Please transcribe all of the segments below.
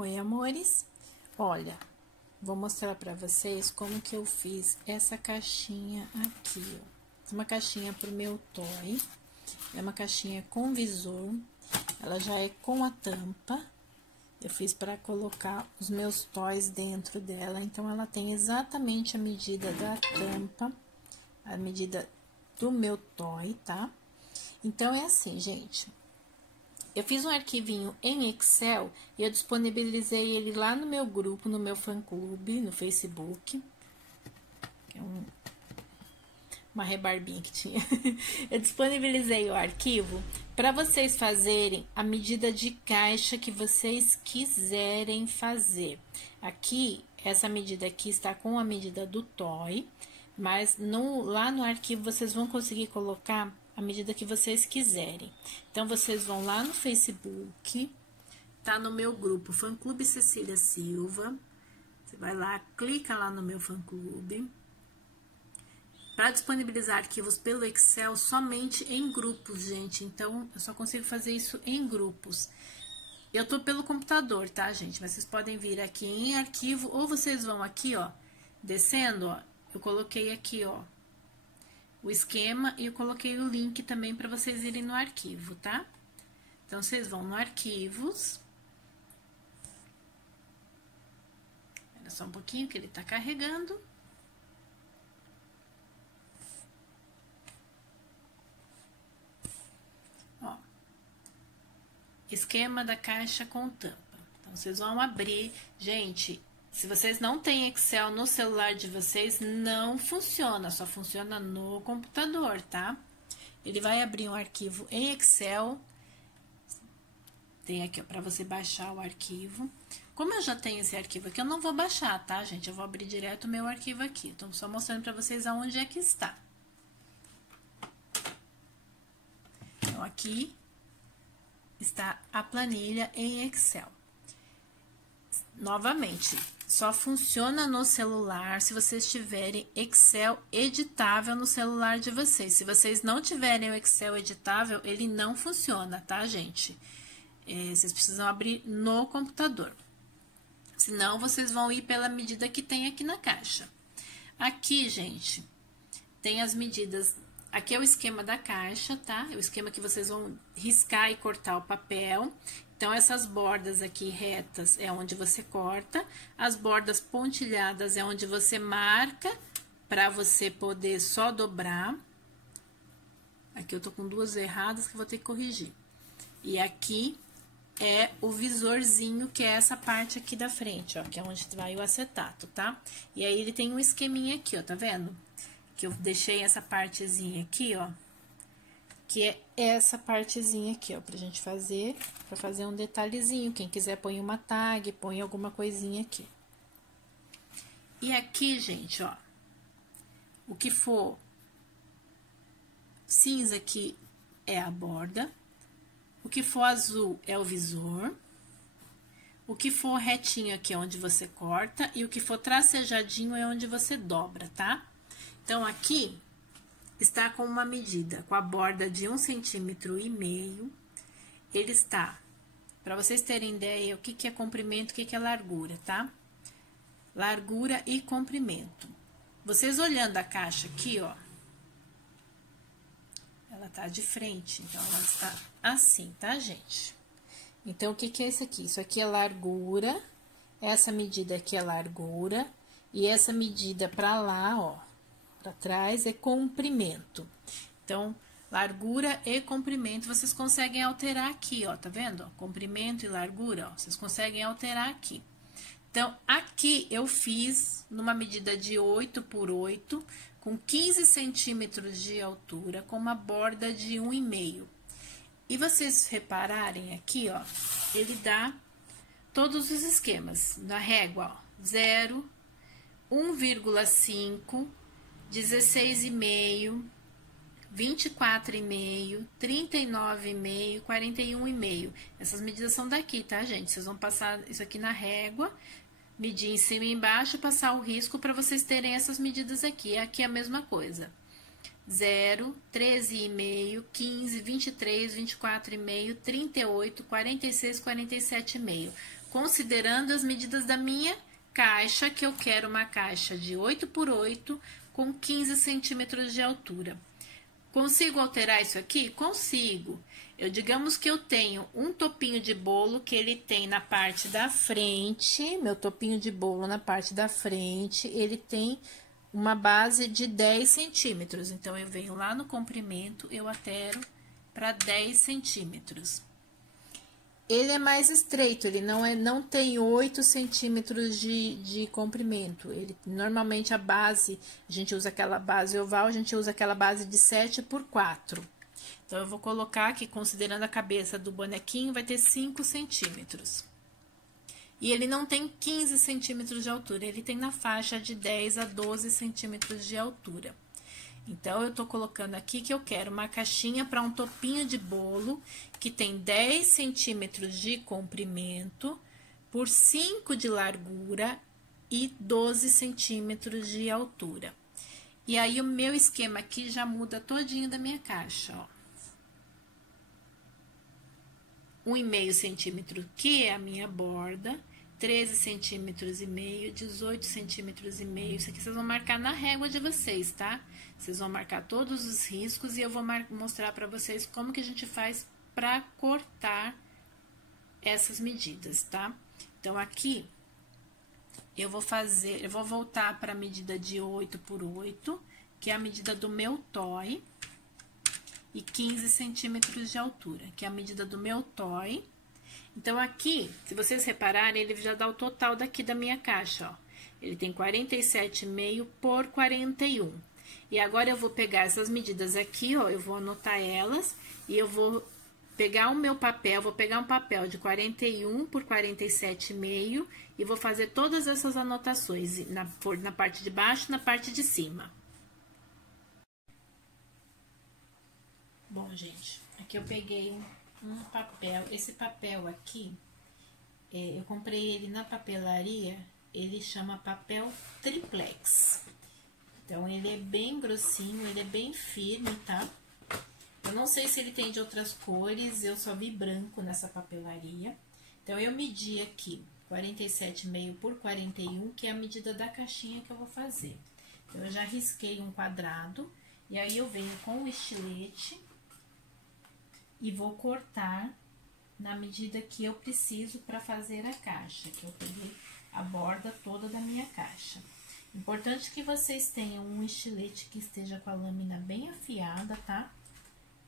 Oi, amores. Olha, vou mostrar pra vocês como que eu fiz essa caixinha aqui, ó. É uma caixinha pro meu toy. É uma caixinha com visor. Ela já é com a tampa. Eu fiz para colocar os meus toys dentro dela. Então, ela tem exatamente a medida da tampa, a medida do meu toy, tá? Então, é assim, gente. Eu fiz um arquivinho em Excel e eu disponibilizei ele lá no meu grupo, no meu fã-clube, no Facebook. Que é uma rebarbinha que tinha. Eu disponibilizei o arquivo para vocês fazerem a medida de caixa que vocês quiserem fazer. Aqui, essa medida aqui está com a medida do toy, mas lá no arquivo vocês vão conseguir colocar a medida que vocês quiserem. Então, vocês vão lá no Facebook, tá no meu grupo, Fã-Clube Cecília Silva. Você vai lá, clica lá no meu fã-clube. Para disponibilizar arquivos pelo Excel somente em grupos, gente. Então, eu só consigo fazer isso em grupos. Eu tô pelo computador, tá, gente? Mas vocês podem vir aqui em arquivo, ou vocês vão aqui, ó, descendo, ó. Eu coloquei aqui, ó, o esquema e eu coloquei o link também para vocês irem no arquivo, tá? Então, vocês vão no arquivos. Espera só um pouquinho que ele tá carregando. Ó. Esquema da caixa com tampa. Então, vocês vão abrir. Gente, se vocês não têm Excel no celular de vocês, não funciona, só funciona no computador, tá? Ele vai abrir um arquivo em Excel. Tem aqui, ó, para você baixar o arquivo. Como eu já tenho esse arquivo aqui, eu não vou baixar, tá, gente? Eu vou abrir direto o meu arquivo aqui. Então, só mostrando para vocês aonde é que está. Então, aqui está a planilha em Excel. Novamente, só funciona no celular se vocês tiverem Excel editável no celular de vocês. Se vocês não tiverem o Excel editável, ele não funciona, tá, gente? Vocês precisam abrir no computador. Senão, vocês vão ir pela medida que tem aqui na caixa. Aqui, gente, tem as medidas. Aqui é o esquema da caixa, tá? É o esquema que vocês vão riscar e cortar o papel. Então, essas bordas aqui retas é onde você corta, as bordas pontilhadas é onde você marca para você poder só dobrar. Aqui eu tô com duas erradas que eu vou ter que corrigir. E aqui é o visorzinho, que é essa parte aqui da frente, ó, que é onde vai o acetato, tá? E aí, ele tem um esqueminha aqui, ó, tá vendo? Que eu deixei essa partezinha aqui, ó. Que é essa partezinha aqui, ó, pra gente fazer, pra fazer um detalhezinho. Quem quiser põe uma tag, põe alguma coisinha aqui. E aqui, gente, ó, o que for cinza aqui é a borda, o que for azul é o visor, o que for retinho aqui é onde você corta, e o que for tracejadinho é onde você dobra, tá? Então, aqui está com uma medida, com a borda de 1,5 cm. Ele está, para vocês terem ideia, o que é comprimento, o que é largura, tá? Largura e comprimento. Vocês olhando a caixa aqui, ó, ela tá de frente, então ela está assim, tá, gente? Então, o que é isso aqui? Isso aqui é largura, essa medida aqui é largura, e essa medida pra lá, ó, para trás é comprimento. Então, largura e comprimento, vocês conseguem alterar aqui, ó, tá vendo? Comprimento e largura, ó, vocês conseguem alterar aqui. Então, aqui eu fiz numa medida de 8 por 8, com 15 centímetros de altura, com uma borda de 1,5. E vocês repararem aqui, ó, ele dá todos os esquemas. Na régua, ó, 0, 1,5, 16,5, 24,5, 39,5, 41,5. Essas medidas são daqui, tá, gente? Vocês vão passar isso aqui na régua, medir em cima e embaixo, passar o risco para vocês terem essas medidas aqui. Aqui é a mesma coisa. 0, 13,5, 15, 23, 24,5, 38, 46, 47,5. considerando as medidas da minha caixa, que eu quero uma caixa de 8 por 8 com 15 centímetros de altura. Consigo alterar isso aqui? Consigo. Digamos que eu tenho um topinho de bolo que ele tem na parte da frente, meu topinho de bolo na parte da frente, ele tem uma base de 10 centímetros. Então, eu venho lá no comprimento, eu altero para 10 centímetros. Ele é mais estreito, ele não tem 8 centímetros de comprimento. Normalmente a base, a gente usa aquela base oval, a gente usa aquela base de 7 por 4. Então, eu vou colocar aqui, considerando a cabeça do bonequinho, vai ter 5 centímetros. E ele não tem 15 centímetros de altura, ele tem na faixa de 10 a 12 centímetros de altura. Então, eu tô colocando aqui que eu quero uma caixinha para um topinho de bolo que tem 10 centímetros de comprimento por 5 de largura e 12 centímetros de altura. E aí, o meu esquema aqui já muda todinho da minha caixa, ó. 1,5 centímetro, que é a minha borda, 13 centímetros e meio, 18 centímetros e meio. Isso aqui vocês vão marcar na régua de vocês, tá? Vocês vão marcar todos os riscos e eu vou mostrar pra vocês como que a gente faz pra cortar essas medidas, tá? Então, aqui, eu vou voltar pra medida de 8 por 8, que é a medida do meu toy, e 15 centímetros de altura, que é a medida do meu toy. Então, aqui, se vocês repararem, ele já dá o total daqui da minha caixa, ó. Ele tem 47,5 por 41. E agora, eu vou pegar essas medidas aqui, ó, eu vou anotar elas, e eu vou pegar o meu papel, vou pegar um papel de 41 por 47,5 e vou fazer todas essas anotações na parte de baixo e na parte de cima. Bom, gente, aqui eu peguei um papel, esse papel aqui, eu comprei ele na papelaria, ele chama papel triplex. Então, ele é bem grossinho, ele é bem firme, tá? Eu não sei se ele tem de outras cores, eu só vi branco nessa papelaria. Então, eu medi aqui 47,5 por 41, que é a medida da caixinha que eu vou fazer. Então, eu já risquei um quadrado, e aí eu venho com o estilete e vou cortar na medida que eu preciso para fazer a caixa, que eu peguei a borda toda da minha caixa. Importante que vocês tenham um estilete que esteja com a lâmina bem afiada, tá?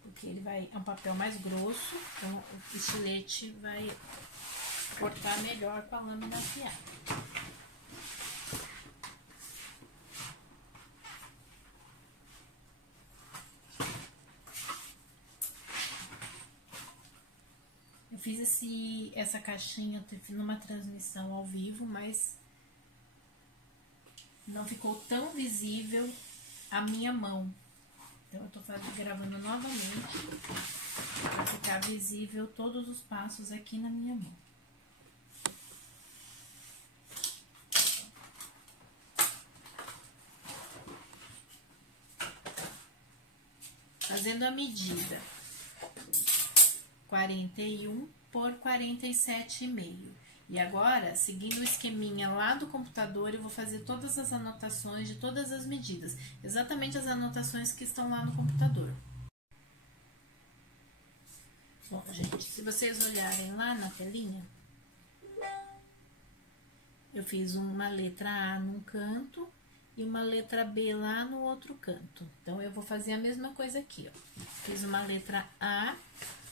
Porque ele é um papel mais grosso, então o estilete vai cortar melhor com a lâmina afiada. Eu fiz essa caixinha numa transmissão ao vivo, mas não ficou tão visível a minha mão. Então, eu tô gravando novamente para ficar visível todos os passos aqui na minha mão. Fazendo a medida 41 por 47,5. E agora, seguindo o esqueminha lá do computador, eu vou fazer todas as anotações de todas as medidas. Exatamente as anotações que estão lá no computador. Bom, gente, se vocês olharem lá na telinha, eu fiz uma letra A num canto e uma letra B lá no outro canto. Então, eu vou fazer a mesma coisa aqui, ó. Fiz uma letra A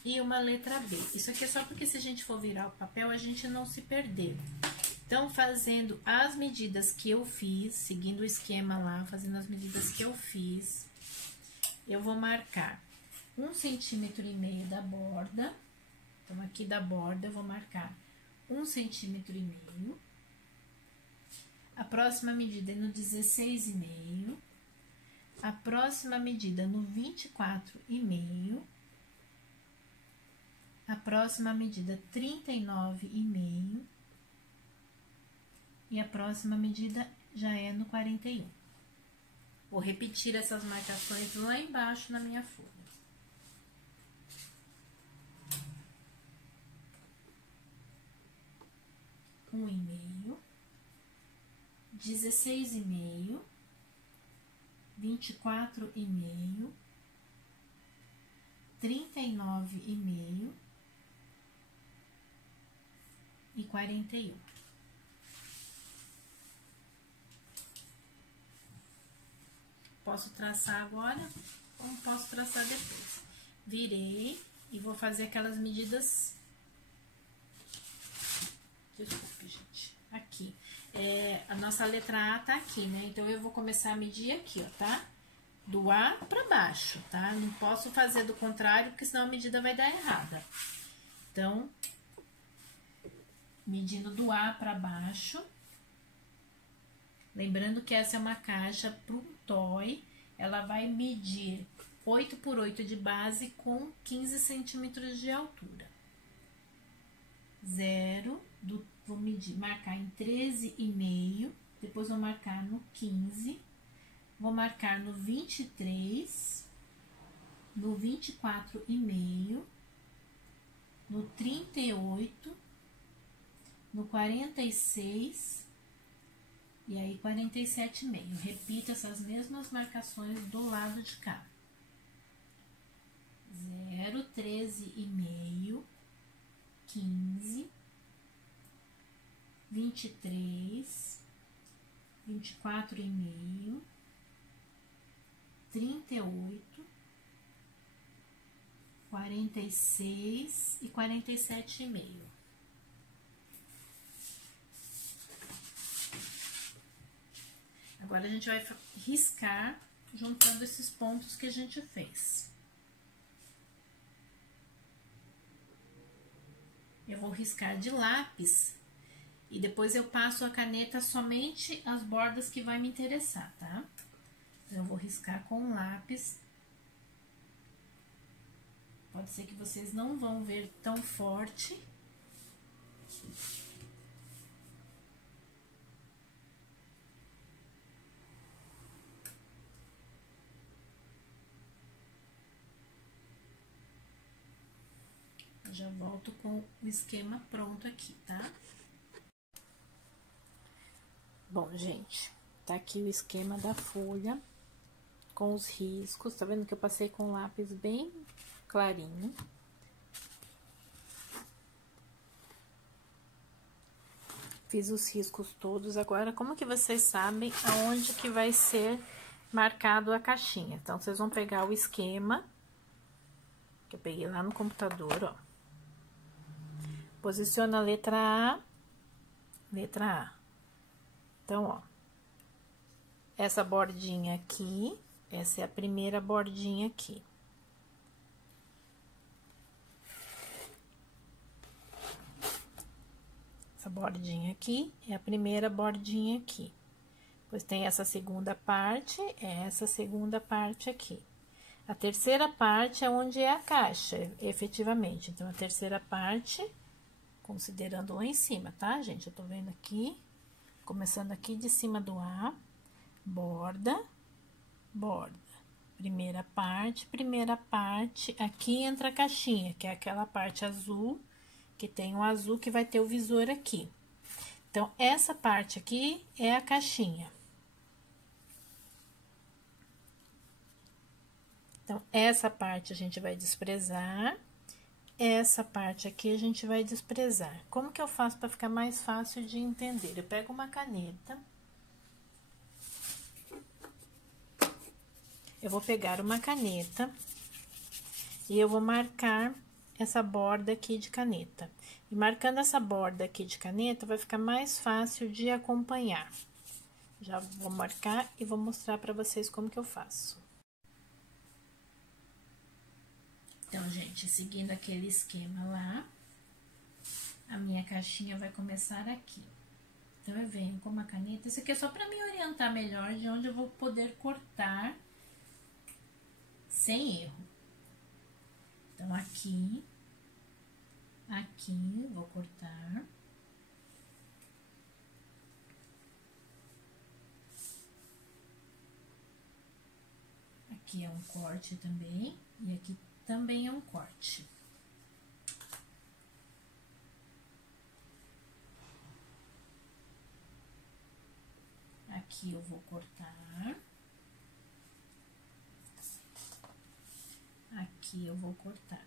e uma letra B. Isso aqui é só porque se a gente for virar o papel, a gente não se perder. Então, fazendo as medidas que eu fiz, seguindo o esquema lá, fazendo as medidas que eu fiz, eu vou marcar 1,5 centímetro da borda. Então, aqui da borda, eu vou marcar 1,5 centímetro. A próxima medida é no 16,5. A próxima medida no 24,5. A próxima medida, 39,5. E a próxima medida já é no 41. Vou repetir essas marcações lá embaixo na minha folha. 1,5, 16,5, 24,5, 39,5 e 41. Posso traçar agora, como posso traçar depois. Virei e vou fazer aquelas medidas. Desculpe, gente. Aqui. A nossa letra A tá aqui, né? Então, eu vou começar a medir aqui, ó, tá? Do A pra baixo, tá? Não posso fazer do contrário, porque senão a medida vai dar errada. Então, medindo do A pra baixo. Lembrando que essa é uma caixa pro toy. Ela vai medir 8 por 8 de base com 15 centímetros de altura. 0, vou medir, marcar em 13,5, depois vou marcar no 15, vou marcar no 23, no 24,5, no 38, no 46 e aí 47,5. Repito essas mesmas marcações do lado de cá. 0, 13,5, 15, 23, 24,5, 38, 46 e 47,5. Agora, a gente vai riscar juntando esses pontos que a gente fez. Eu vou riscar de lápis e depois eu passo a caneta somente as bordas que vai me interessar, tá? Eu vou riscar com lápis. Pode ser que vocês não vão ver tão forte. Já volto com o esquema pronto aqui, tá? Bom, gente, tá aqui o esquema da folha com os riscos. Tá vendo que eu passei com lápis bem clarinho. Fiz os riscos todos. Agora, como que vocês sabem aonde que vai ser marcado a caixinha? Então, vocês vão pegar o esquema que eu peguei lá no computador, ó. Posiciona a letra A, letra A. Então, ó, essa bordinha aqui, essa é a primeira bordinha aqui. Essa bordinha aqui é a primeira bordinha aqui. Depois tem essa segunda parte, essa segunda parte aqui. A terceira parte é onde é a caixa, efetivamente. Então, a terceira parte, considerando lá em cima, tá, gente? Eu tô vendo aqui, começando aqui de cima do A, borda, borda. Primeira parte, aqui entra a caixinha, que é aquela parte azul, que tem o azul que vai ter o visor aqui. Então, essa parte aqui é a caixinha. Então, essa parte a gente vai desprezar, essa parte aqui a gente vai desprezar. Como que eu faço para ficar mais fácil de entender? Eu pego uma caneta. Eu vou pegar uma caneta e eu vou marcar essa borda aqui de caneta. E marcando essa borda aqui de caneta, vai ficar mais fácil de acompanhar. Já vou marcar e vou mostrar para vocês como que eu faço. Então, gente, seguindo aquele esquema lá, a minha caixinha vai começar aqui. Então, eu venho com uma caneta. Isso aqui é só para me orientar melhor de onde eu vou poder cortar sem erro. Então, aqui, vou cortar. Aqui é um corte também, e aqui também é um corte. Aqui eu vou cortar. Aqui eu vou cortar.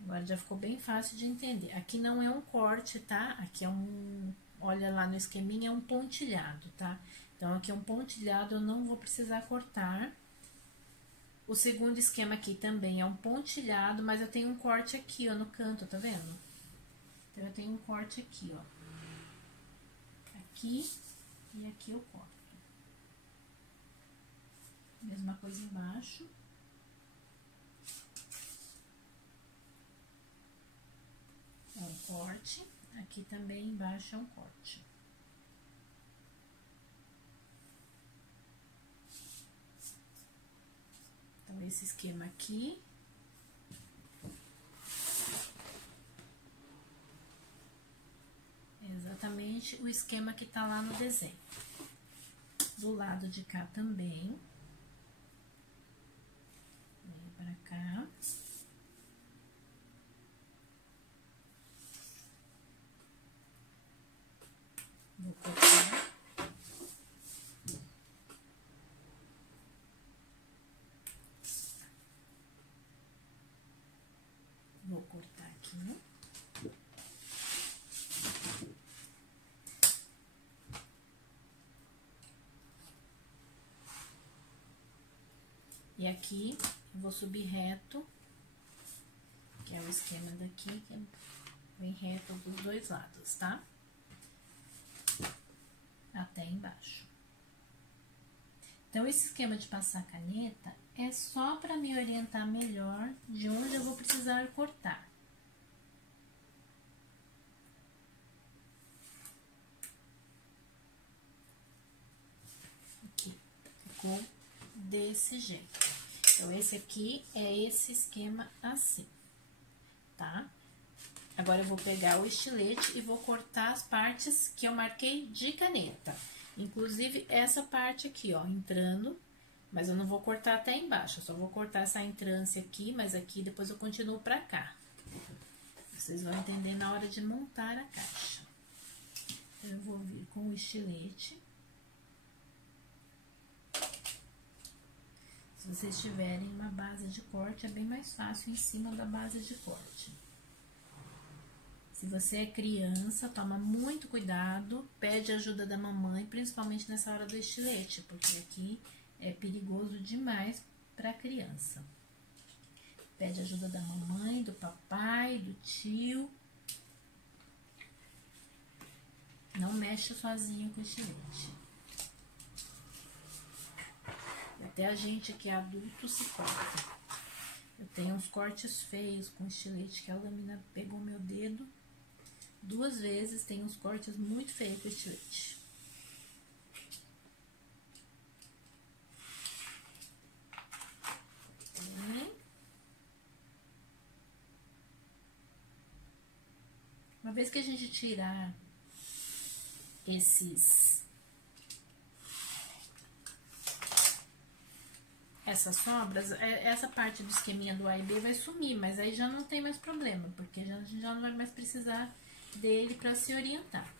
Agora já ficou bem fácil de entender. Aqui não é um corte, tá? Aqui é um... Olha lá no esqueminha, é um pontilhado, tá? Então, aqui é um pontilhado, eu não vou precisar cortar. O segundo esquema aqui também é um pontilhado, mas eu tenho um corte aqui, ó, no canto, tá vendo? Então, eu tenho um corte aqui, ó. Aqui e aqui eu corto. Mesma coisa embaixo. É um corte. Aqui também embaixo é um corte. Então, esse esquema aqui. É exatamente o esquema que tá lá no desenho. Do lado de cá também. Vem pra cá. Vou cortar. Vou cortar aqui. E aqui, eu vou subir reto, que é o esquema daqui, que vem reto dos dois lados, tá? Até embaixo. Então, esse esquema de passar caneta é só para me orientar melhor de onde eu vou precisar cortar. Aqui, ficou desse jeito. Então, esse aqui é esse esquema assim, tá? Agora, eu vou pegar o estilete e vou cortar as partes que eu marquei de caneta. Inclusive, essa parte aqui, ó, entrando, mas eu não vou cortar até embaixo, eu só vou cortar essa entrância aqui, mas aqui depois eu continuo pra cá. Vocês vão entender na hora de montar a caixa. Então, eu vou vir com o estilete. Se vocês tiverem uma base de corte, é bem mais fácil em cima da base de corte. Se você é criança, toma muito cuidado, pede ajuda da mamãe, principalmente nessa hora do estilete, porque aqui é perigoso demais para criança. Pede ajuda da mamãe, do papai, do tio. Não mexe sozinho com o estilete. Até a gente que é adulto se corta. Eu tenho uns cortes feios com estilete, que a lâmina pegou meu dedo 2 vezes, tem uns cortes muito feios com estilete. Uma vez que a gente tirar essas sobras, essa parte do esqueminha do A e B vai sumir, mas aí já não tem mais problema, porque a gente já não vai mais precisar dele para se orientar.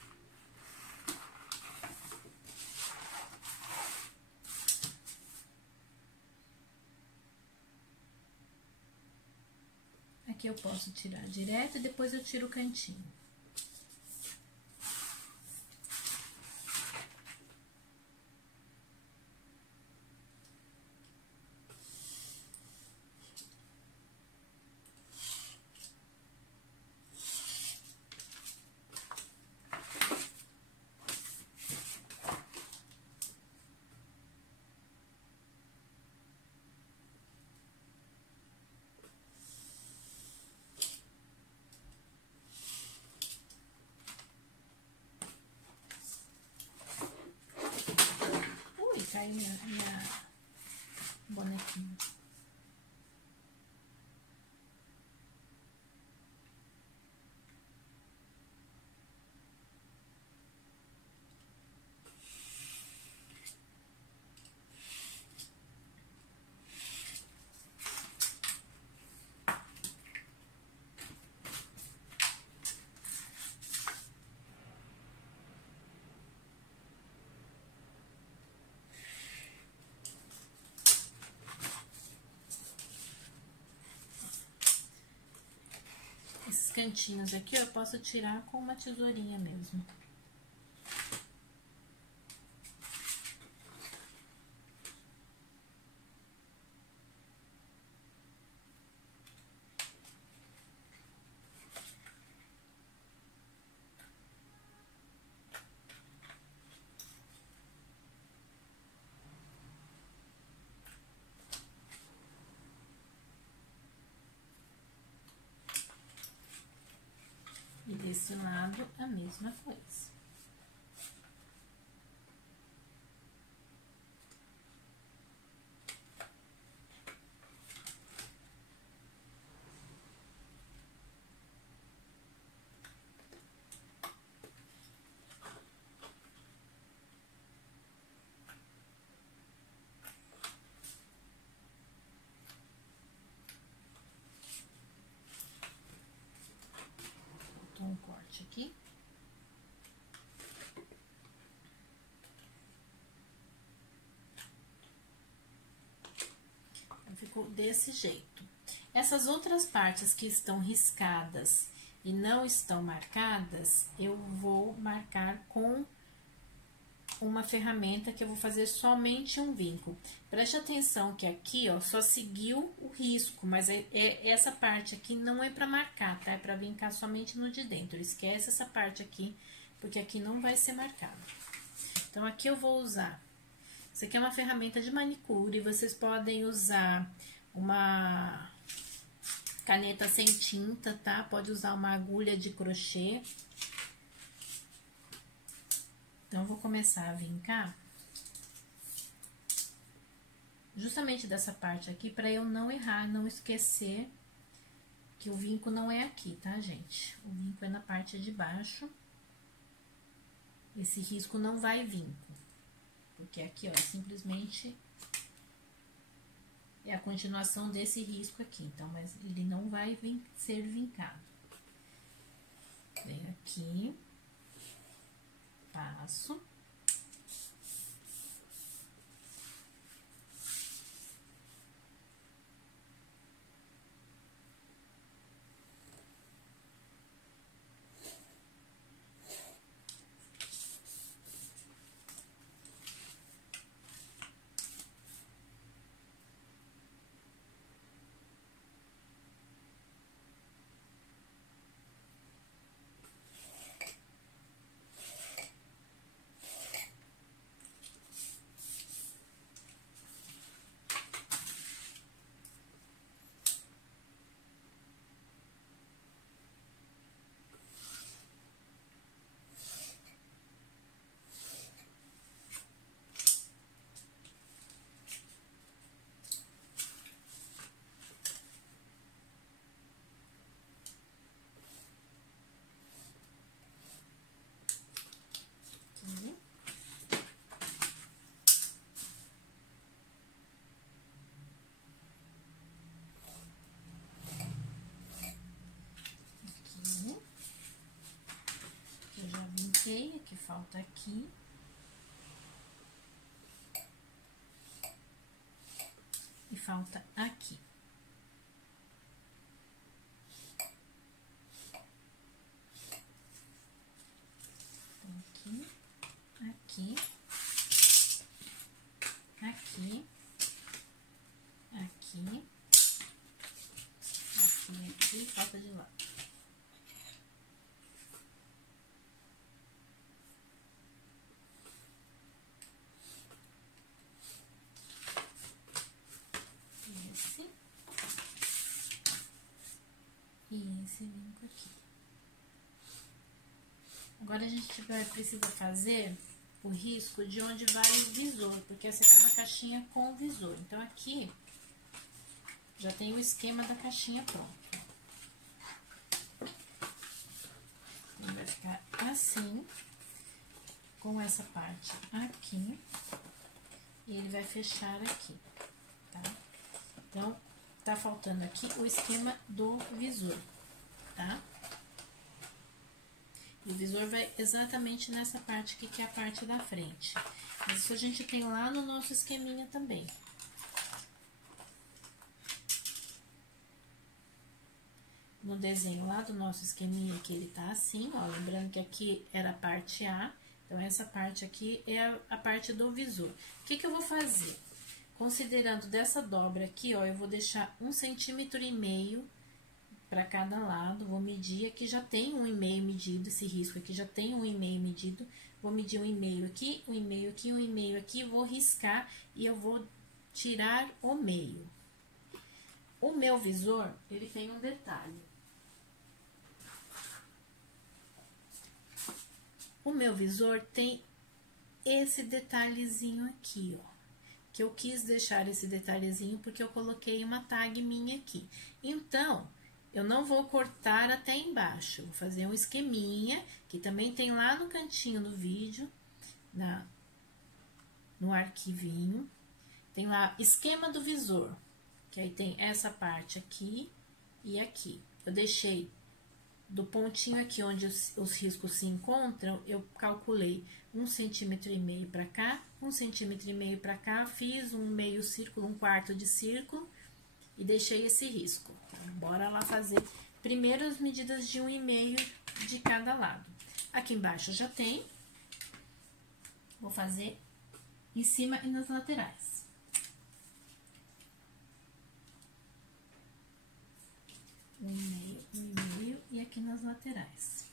Aqui eu posso tirar direto e depois eu tiro o cantinho. Caiu minha bonequinha. Esses cantinhos aqui eu posso tirar com uma tesourinha mesmo. E desse lado, a mesma coisa. Um corte aqui. Ficou desse jeito. Essas outras partes que estão riscadas e não estão marcadas, eu vou marcar com uma ferramenta que eu vou fazer somente um vinco. Preste atenção que aqui, ó, só seguiu o risco, mas essa parte aqui não é pra marcar, tá? É pra vincar somente no de dentro. Esquece essa parte aqui, porque aqui não vai ser marcado. Então, aqui eu vou usar... Isso aqui é uma ferramenta de manicure, vocês podem usar uma caneta sem tinta, tá? Pode usar uma agulha de crochê. Então, eu vou começar a vincar justamente dessa parte aqui, pra eu não errar, não esquecer que o vinco não é aqui, tá, gente? O vinco é na parte de baixo. Esse risco não vai vinco, porque aqui, ó, simplesmente é a continuação desse risco aqui, então, mas ele não vai ser vincado. Venho aqui, passo. Que falta aqui. E falta aqui. Então, aqui, aqui, aqui, aqui, falta de lado. Esse vinco aqui. Agora, a gente precisa fazer o risco de onde vai o visor, porque essa aqui é uma caixinha com visor. Então, aqui, já tem o esquema da caixinha pronto. Ele vai ficar assim, com essa parte aqui, e ele vai fechar aqui, tá? Então, tá faltando aqui o esquema do visor, tá? E o visor vai exatamente nessa parte aqui, que é a parte da frente. Mas isso a gente tem lá no nosso esqueminha também. no desenho lá do nosso esqueminha, que ele tá assim, ó, lembrando que aqui era a parte A, então essa parte aqui é a parte do visor. O que que eu vou fazer? Considerando dessa dobra aqui, ó, eu vou deixar 1,5 centímetro para cada lado, vou medir, aqui já tem 1,5 medido, esse risco aqui já tem 1,5 medido, vou medir 1,5 aqui, 1,5 aqui, 1,5 aqui, vou riscar e eu vou tirar o meio. O meu visor, ele tem um detalhe. O meu visor tem esse detalhezinho aqui, ó. Que eu quis deixar esse detalhezinho porque eu coloquei uma tag minha aqui. Então, eu não vou cortar até embaixo. Vou fazer um esqueminha, que também tem lá no cantinho do vídeo, no arquivinho. Tem lá, esquema do visor. Que aí tem essa parte aqui e aqui. Eu deixei do pontinho aqui onde os riscos se encontram, eu calculei 1,5 centímetro para cá, 1,5 centímetro para cá, fiz um meio círculo, 1/4 de círculo e deixei esse risco. Então, bora lá fazer primeiro as medidas de 1,5 de cada lado. Aqui embaixo já tem, vou fazer em cima e nas laterais. 1,5, 1,5 e aqui nas laterais.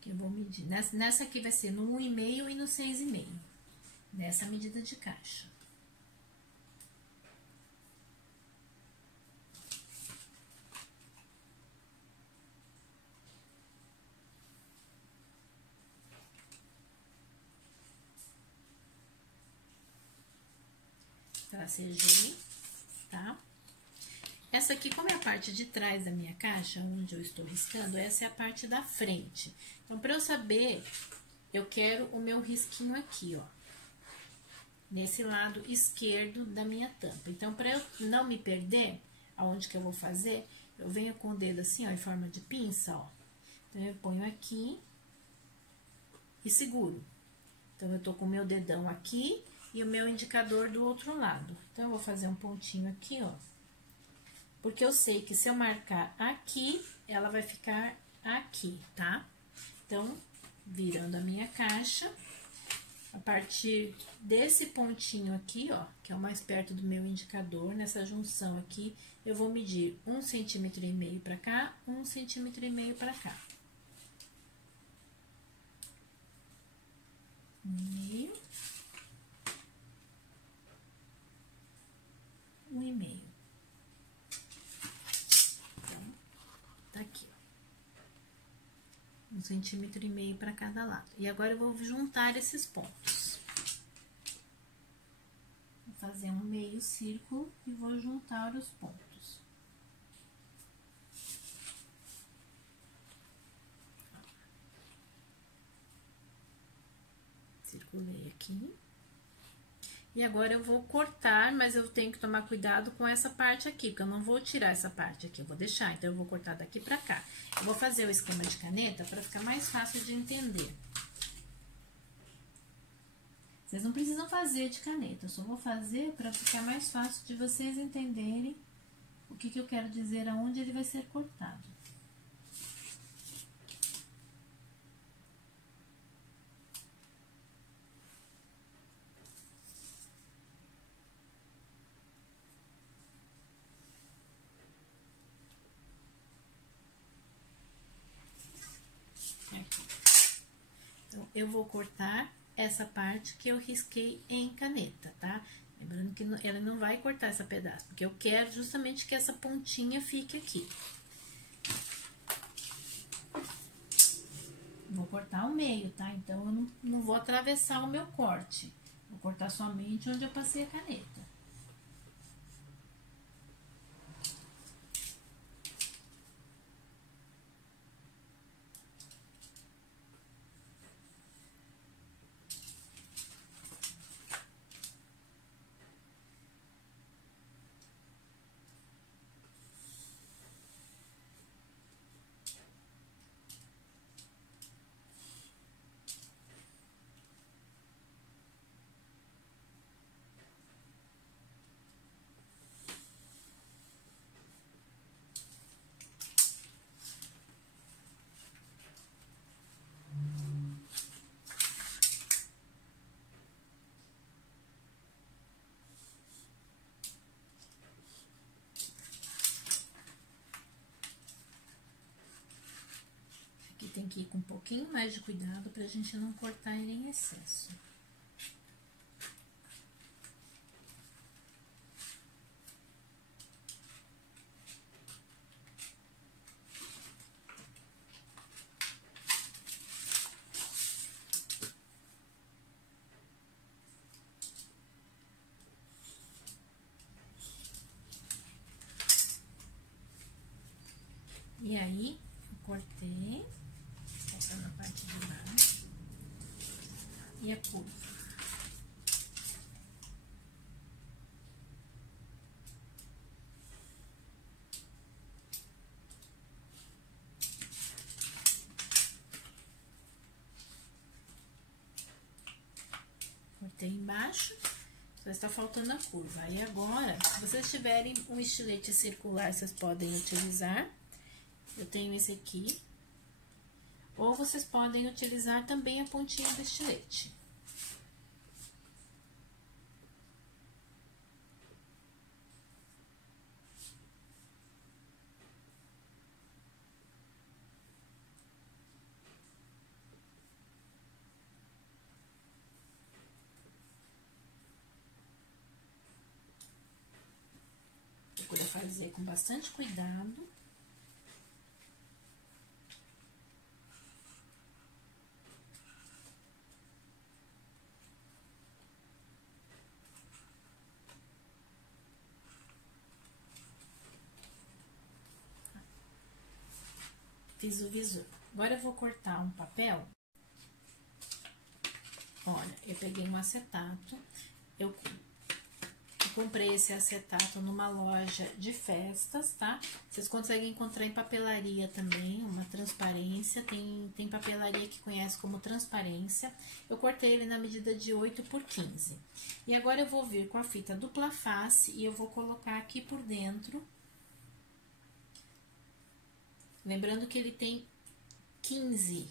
Que eu vou medir. Nessa aqui vai ser no 1,5 e no 6,5. Nessa medida de caixa. Tracejei, tá? Essa aqui, como é a parte de trás da minha caixa, onde eu estou riscando, essa é a parte da frente. Então, para eu saber, eu quero o meu risquinho aqui, ó. Nesse lado esquerdo da minha tampa. Então, para eu não me perder, aonde que eu vou fazer, eu venho com o dedo assim, ó, em forma de pinça, ó. Então, eu ponho aqui e seguro. Então, eu tô com o meu dedão aqui e o meu indicador do outro lado. Então, eu vou fazer um pontinho aqui, ó. Porque eu sei que se eu marcar aqui, ela vai ficar aqui, tá? Então, virando a minha caixa, a partir desse pontinho aqui, ó, que é o mais perto do meu indicador, nessa junção aqui, eu vou medir 1,5 centímetro para cá, 1,5 centímetro para cá. 1,5. 1,5. Então, tá aqui, ó. 1,5 centímetro para cada lado. E agora eu vou juntar esses pontos. Vou fazer um meio círculo e vou juntar os pontos. Circulei aqui. E agora eu vou cortar, mas eu tenho que tomar cuidado com essa parte aqui, porque eu não vou tirar essa parte aqui, eu vou deixar. Então, eu vou cortar daqui pra cá. Eu vou fazer o esquema de caneta pra ficar mais fácil de entender. Vocês não precisam fazer de caneta, eu só vou fazer pra ficar mais fácil de vocês entenderem o que eu quero dizer, aonde ele vai ser cortado. Então, eu vou cortar essa parte que eu risquei em caneta, tá? Lembrando que ela não vai cortar esse pedaço, porque eu quero justamente que essa pontinha fique aqui. Vou cortar o meio, tá? Então, eu não vou atravessar o meu corte. Vou cortar somente onde eu passei a caneta. tem que ir com um pouquinho mais de cuidado pra gente não cortar ele em excesso. E aí, eu cortei, colocando a parte de baixo, e a curva. Cortei embaixo, só está faltando a curva. Aí agora, se vocês tiverem um estilete circular, vocês podem utilizar. Eu tenho esse aqui. Ou vocês podem utilizar também a pontinha do estilete. Procura fazer com bastante cuidado. Fiz o visor. Agora eu vou cortar um papel. Olha, eu peguei um acetato. Eu comprei esse acetato numa loja de festas, tá? Vocês conseguem encontrar em papelaria também, uma transparência. Tem papelaria que conhece como transparência. Eu cortei ele na medida de 8 por 15. E agora eu vou vir com a fita dupla face e eu vou colocar aqui por dentro. Lembrando que ele tem 15,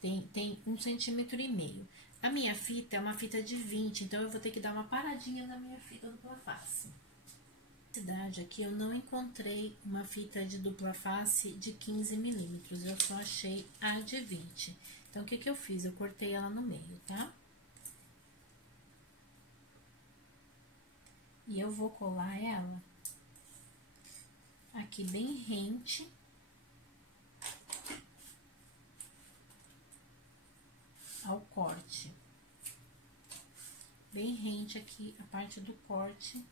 tem 1,5 centímetros. A minha fita é uma fita de 20, então eu vou ter que dar uma paradinha na minha fita dupla face. Na cidade aqui eu não encontrei uma fita de dupla face de 15 milímetros, eu só achei a de 20. Então, o que que eu fiz? Eu cortei ela no meio, tá? E eu vou colar ela aqui bem rente. Ao corte, bem rente aqui a parte do corte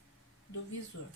do visor.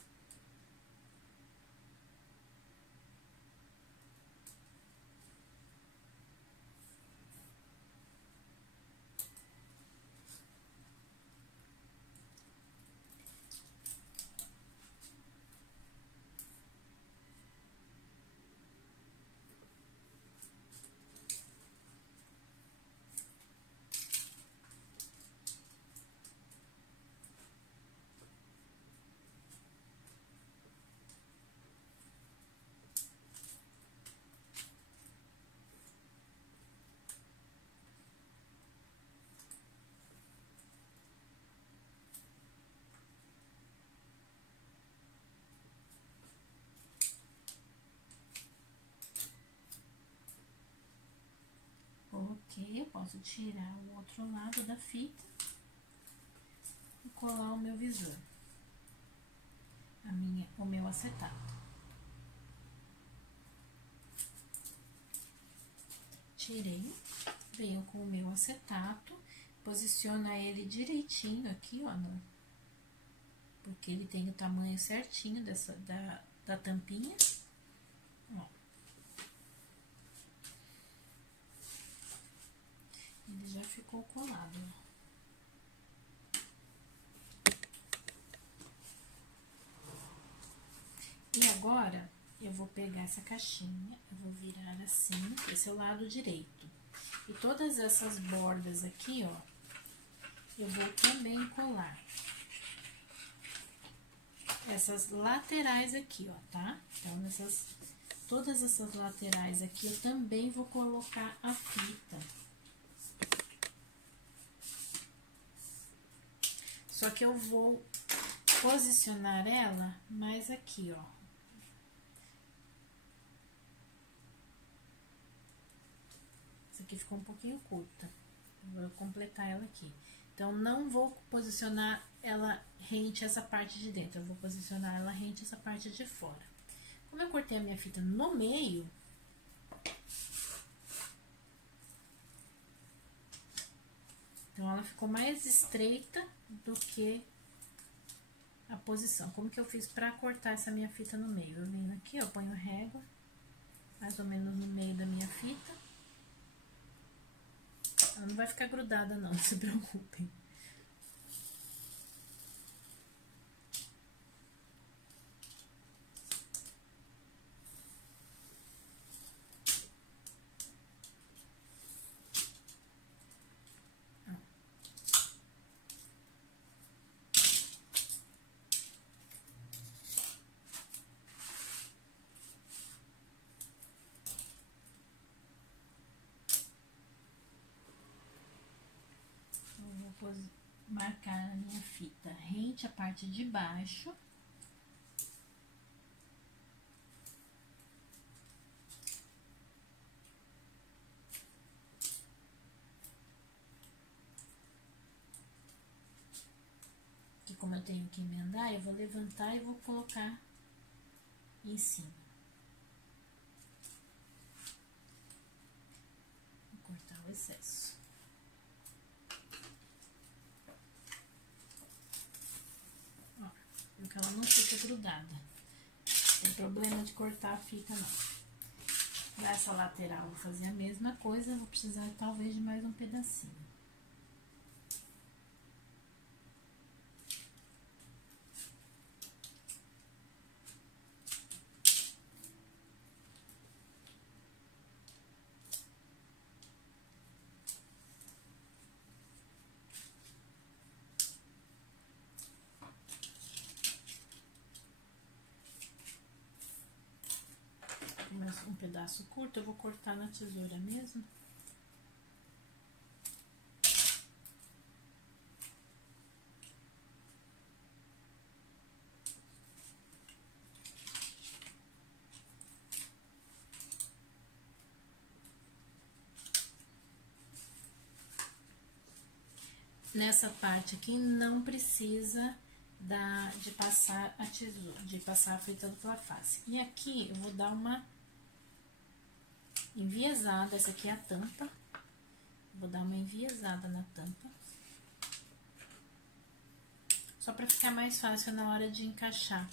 Coloquei, eu posso tirar o outro lado da fita e colar o meu visor, o meu acetato. Tirei, venho com o meu acetato, posiciona ele direitinho aqui, ó, porque ele tem o tamanho certinho da tampinha, ó. Ele já ficou colado, ó. E agora, eu vou pegar essa caixinha, eu vou virar assim, esse é o lado direito. E todas essas bordas aqui, ó, eu vou também colar. Essas laterais aqui, ó, tá? Então, todas essas laterais aqui, eu também vou colocar a fita. Só que eu vou posicionar ela mais aqui, ó. aqui ficou um pouquinho curta. Vou completar ela aqui. Então, não vou posicionar ela rente essa parte de dentro, eu vou posicionar ela rente essa parte de fora. Como eu cortei a minha fita no meio, então ela ficou mais estreita do que a posição. Como que eu fiz pra cortar essa minha fita no meio? Eu venho aqui, eu ponho régua, mais ou menos no meio da minha fita. Ela não vai ficar grudada não, não se preocupem. Vou marcar a minha fita rente a parte de baixo. Que como eu tenho que emendar, eu vou levantar e vou colocar em cima. Vou cortar o excesso. Porque ela não fica grudada. Não tem problema de cortar a fita, não. Nessa lateral, vou fazer a mesma coisa, vou precisar talvez de mais um pedacinho. Um pedaço curto, eu vou cortar na tesoura mesmo. Nessa parte aqui não precisa de passar a tesoura, de passar a fita dupla face. E aqui eu vou dar uma enviesada, essa aqui é a tampa. Vou dar uma enviesada na tampa. Só pra ficar mais fácil na hora de encaixar.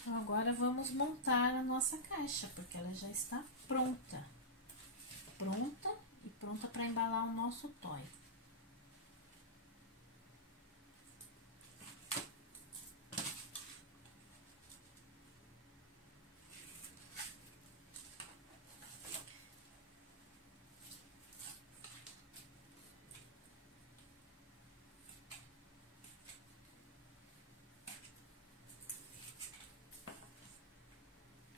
Então, agora vamos montar a nossa caixa, porque ela já está pronta. Pronta e pronta para embalar o nosso toy.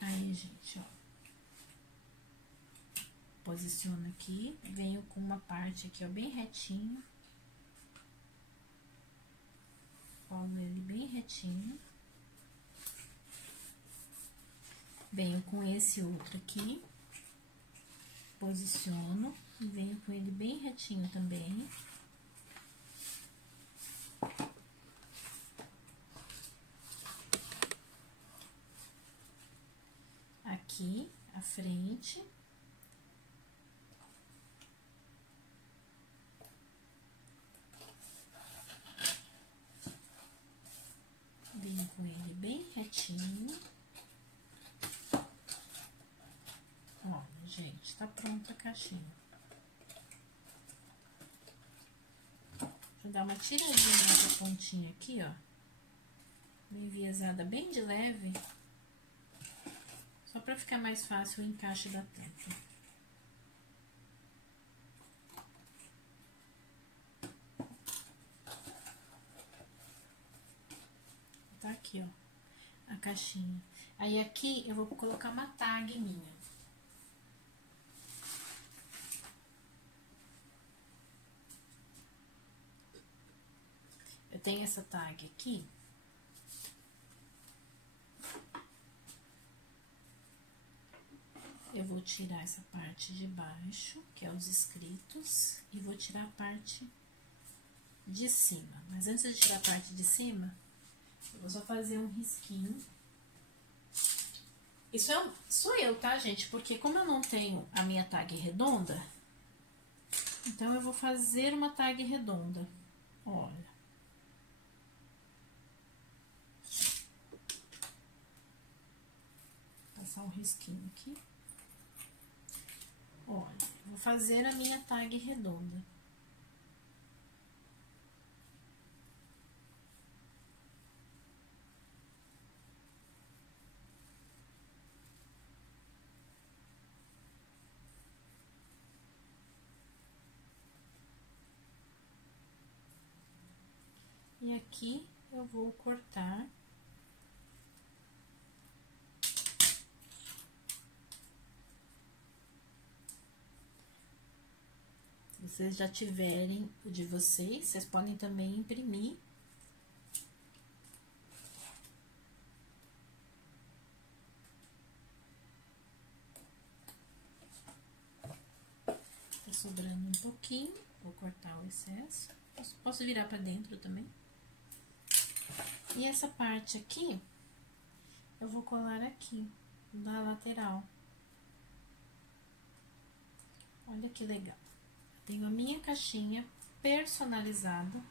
Aí, gente, ó. Posiciono aqui, venho com uma parte aqui, ó, bem retinho. Colo ele bem retinho. Venho com esse outro aqui. Posiciono e venho com ele bem retinho também. Aqui, a frente. Venho com ele bem retinho. Ó, gente, tá pronta a caixinha. Deixa eu dar uma tiradinha nessa pontinha aqui, ó. Bem enviesada, bem de leve. Só pra ficar mais fácil o encaixe da tampa. Tá aqui, ó, a caixinha. Aí, aqui, eu vou colocar uma tag minha. Eu tenho essa tag aqui. eu vou tirar essa parte de baixo, que é os escritos, e vou tirar a parte de cima. Mas antes de tirar a parte de cima, eu vou só fazer um risquinho. Isso sou eu, tá, gente? Porque como eu não tenho a minha tag redonda, então eu vou fazer uma tag redonda. Olha. Passar um risquinho aqui. Olha, vou fazer a minha tag redonda. E aqui eu vou cortar. Se vocês já tiverem o de vocês podem também imprimir. Tá sobrando um pouquinho, vou cortar o excesso. Posso virar pra dentro também. E essa parte aqui, eu vou colar aqui, na lateral. Olha que legal. Tenho a minha caixinha personalizada.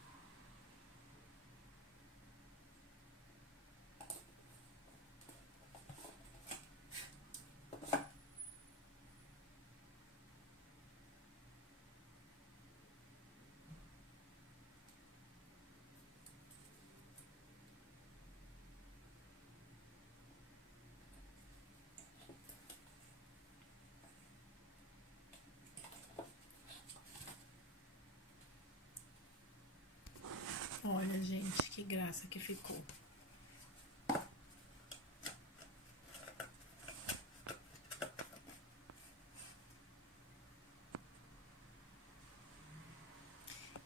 Olha, gente, que graça que ficou.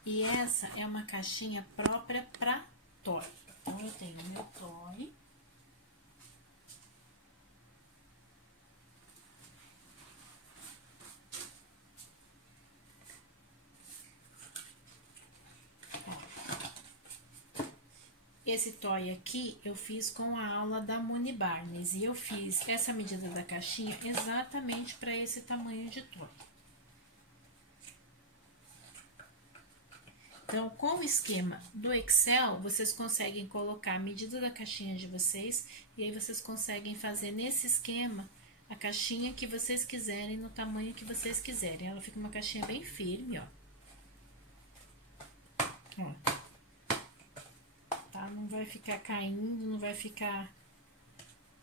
E essa é uma caixinha própria para toy. Então, eu tenho o meu toy. Esse toy aqui eu fiz com a aula da Moni Barnes e eu fiz essa medida da caixinha exatamente para esse tamanho de toy. Então, com o esquema do Excel, vocês conseguem colocar a medida da caixinha de vocês e aí vocês conseguem fazer nesse esquema a caixinha que vocês quiserem, no tamanho que vocês quiserem. Ela fica uma caixinha bem firme, ó. Ó. Tá? Não vai ficar caindo, não vai ficar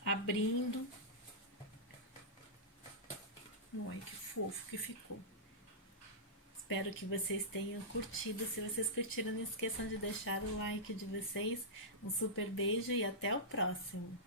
abrindo. Olha que fofo que ficou. Espero que vocês tenham curtido. Se vocês curtiram, não esqueçam de deixar o like de vocês. Um super beijo e até o próximo.